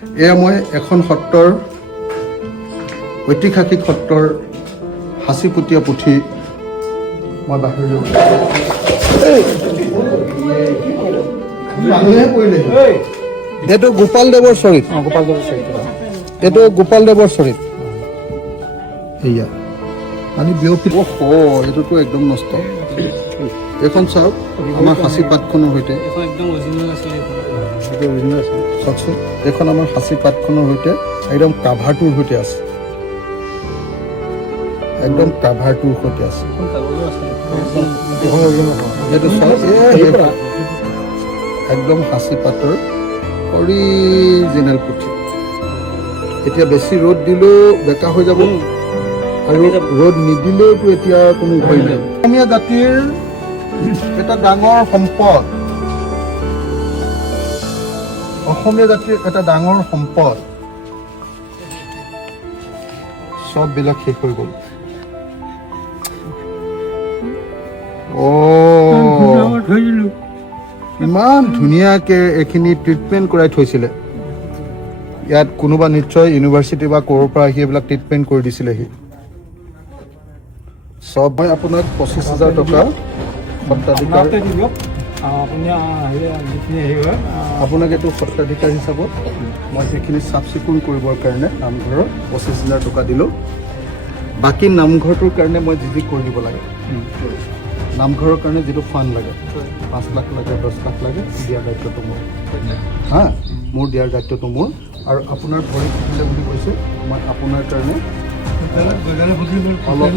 এয়া মই এখন সত্ৰৰ ঐতিহাসিক সত্ৰৰ সাঁচিপুতীয়া পুথি মই বাহিৰলৈ এইটো গোপালদেৱৰ চৰিত এইটো গোপালদেৱৰ চৰিত এয়া মানে বিয়পি এইটোতো একদম নষ্ট এইখন চাওক আমাৰ সাঁচি পাতখনৰ সৈতে চাওকচোন এইখন আমাৰ সাঁচি পাতখনৰ সৈতে একদম কাভাৰটোৰ সৈতে আছে একদম কাভাৰটোৰ সৈতে আছে এইটো চাওক একদম সাঁচি পাতৰ অৰিজিনেল পুথি এতিয়া বেছি ৰ'দ দিলেও বেকা হৈ যাব আৰু ৰ'দ নিদিলেওতো এতিয়া কোনো ভয় নাই অসমীয়া জাতিৰ এটা ডাঙৰ সম্পদ অসমীয়া জাতিৰ এটা ডাঙৰ সম্পদ চববিলাক শেষ হৈ গ'ল ইমান ধুনীয়াকে এইখিনি ট্ৰিটমেণ্ট কৰাই থৈছিলে ইয়াত কোনোবা নিশ্চয় ইউনিভাৰ্চিটি বা ক'ৰ পৰা আহি এইবিলাক ট্ৰিটমেণ্ট কৰি দিছিলেহি চব মই আপোনাক 25,000 টকা সত্ৰাধিকাৰ আপোনাক এইটো সত্ৰাধিকাৰ হিচাপত মই সেইখিনি চাফ চিকুণ কৰিবৰ কাৰণে নামঘৰৰ 25,000 টকা দিলোঁ বাকী নামঘৰটোৰ কাৰণে মই যি কৰি দিব লাগে নামঘৰৰ কাৰণে যিটো ফাণ্ড লাগে 5 লাখ লাগে 10 লাখ লাগে দিয়াৰ দায়িত্বটো মোৰ হা মোৰ দিয়াৰ দায়িত্বটো মোৰ আৰু আপোনাৰ ভৰি ফুটিলে বুলি কৈছে মই আপোনাৰ কাৰণে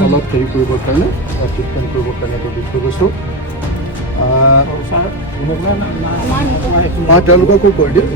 অলপ হেৰি কৰিবৰ কাৰণে ট্ৰিটমেণ্ট কৰিবৰ কাৰণে এইটো দি থৈ গৈছোঁ তেওঁলোককো কৰি দিম